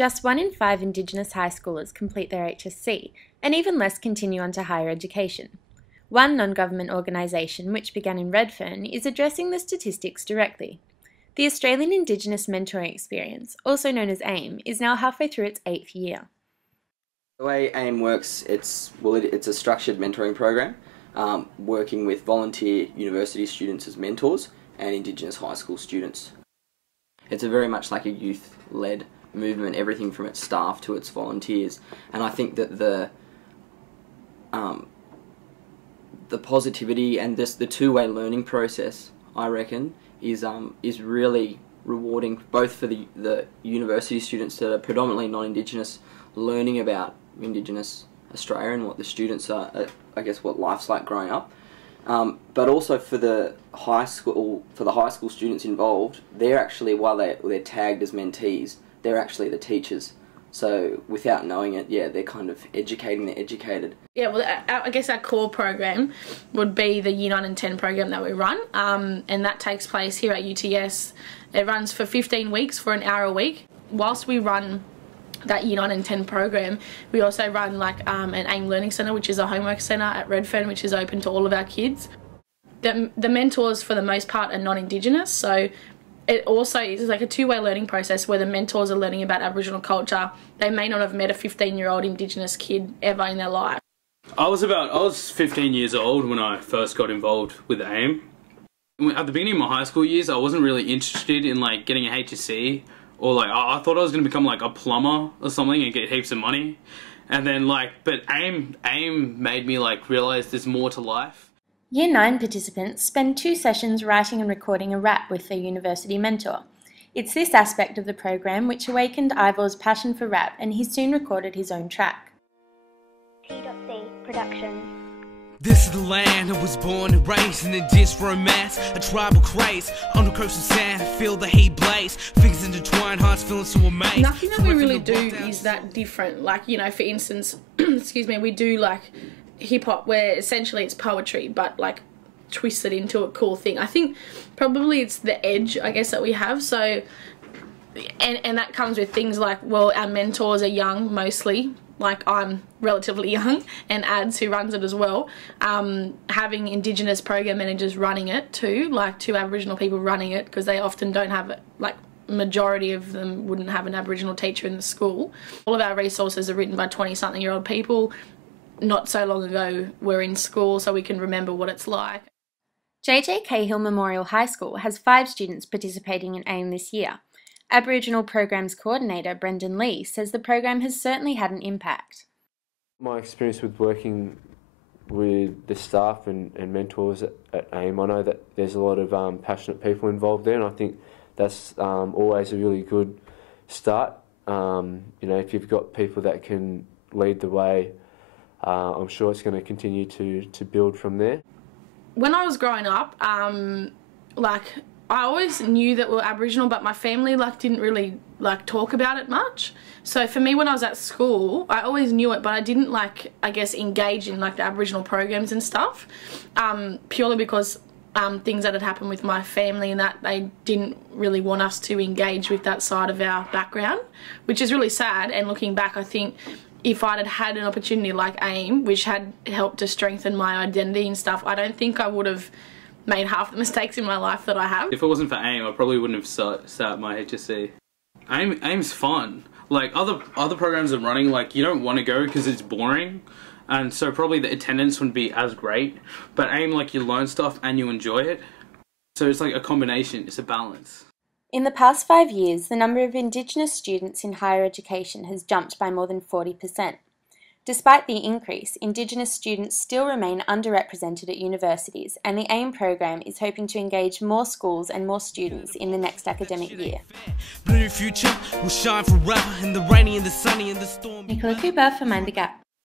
Just 1 in 5 Indigenous high schoolers complete their HSC, and even less continue on to higher education. One non-government organisation, which began in Redfern, is addressing the statistics directly. The Australian Indigenous Mentoring Experience, also known as AIME, is now halfway through its 8th year. The way AIME works, it's a structured mentoring program, working with volunteer university students as mentors and Indigenous high school students. It's very much like a youth-led movement, everything from its staff to its volunteers, and I think that the positivity and the two-way learning process, I reckon, is really rewarding, both for the university students that are predominantly non-Indigenous, learning about Indigenous Australia and what the students are, I guess, what life's like growing up. But also for the high school students involved, they're actually, while they're tagged as mentees, they're actually the teachers. So without knowing it, yeah, they're kind of educating the educated. Yeah, well, I guess our core program would be the Year 9 and 10 program that we run, and that takes place here at UTS. It runs for 15 weeks for an hour a week. Whilst we run that Year 9 and 10 program, we also run like an AIME Learning Centre, which is a homework centre at Redfern, which is open to all of our kids. The mentors, for the most part, are non-Indigenous, so it also is like a two-way learning process where the mentors are learning about Aboriginal culture. They may not have met a 15-year-old Indigenous kid ever in their life. I was 15 years old when I first got involved with AIME. At the beginning of my high school years, I wasn't really interested in like getting a HSC, or like I thought I was going to become like a plumber or something and get heaps of money. And then but AIME made me like realise there's more to life. Year 9 participants spend 2 sessions writing and recording a rap with their university mentor. It's this aspect of the program which awakened Ivor's passion for rap, and he soon recorded his own track. T.C. Productions. This is the land I was born and raised in, this romance, a tribal craze. On the coast of sand, feel the heat blaze, fingers intertwined, hearts feeling so amazed. Nothing that we really do is that different. Like, you know, for instance, excuse me, we do like hip-hop where essentially it's poetry but like twisted into a cool thing. I think probably it's the edge, I guess, that we have. So and that comes with things like, well, our mentors are young mostly, like I'm relatively young, and Ads, who runs it as well, having Indigenous program managers running it too, like 2 Aboriginal people running it, because they often don't have it, like majority of them wouldn't have an Aboriginal teacher in the school. All of our resources are written by 20-something-year-old people. Not so long ago we're in school, so we can remember what it's like. JJ Cahill Memorial High School has 5 students participating in AIME this year. Aboriginal Programs Coordinator Brendan Lee says the program has certainly had an impact. My experience with working with the staff and mentors at AIME, I know that there's a lot of passionate people involved there, and I think that's always a really good start. You know, if you've got people that can lead the way, I'm sure it's going to continue to build from there. When I was growing up, like I always knew that we're Aboriginal, but my family like didn't really like talk about it much. So for me, when I was at school, I always knew it, but I didn't like, I guess, engage in like the Aboriginal programs and stuff, purely because things that had happened with my family and that they didn't really want us to engage with that side of our background, which is really sad. And looking back, I think if I'd had an opportunity like AIME, which had helped to strengthen my identity and stuff, I don't think I would have made half the mistakes in my life that I have. If it wasn't for AIME, I probably wouldn't have started my HSC. AIME's fun. Like other programs I'm running, like you don't want to go because it's boring, and so probably the attendance wouldn't be as great. But AIME, like you learn stuff and you enjoy it, so it's like a combination. It's a balance. In the past 5 years, the number of Indigenous students in higher education has jumped by more than 40%. Despite the increase, Indigenous students still remain underrepresented at universities, and the AIME program is hoping to engage more schools and more students in the next academic year. Blue future will shine forever in the rainy and the sunny and the stormy. Nicola Cooper for Mind the Gap.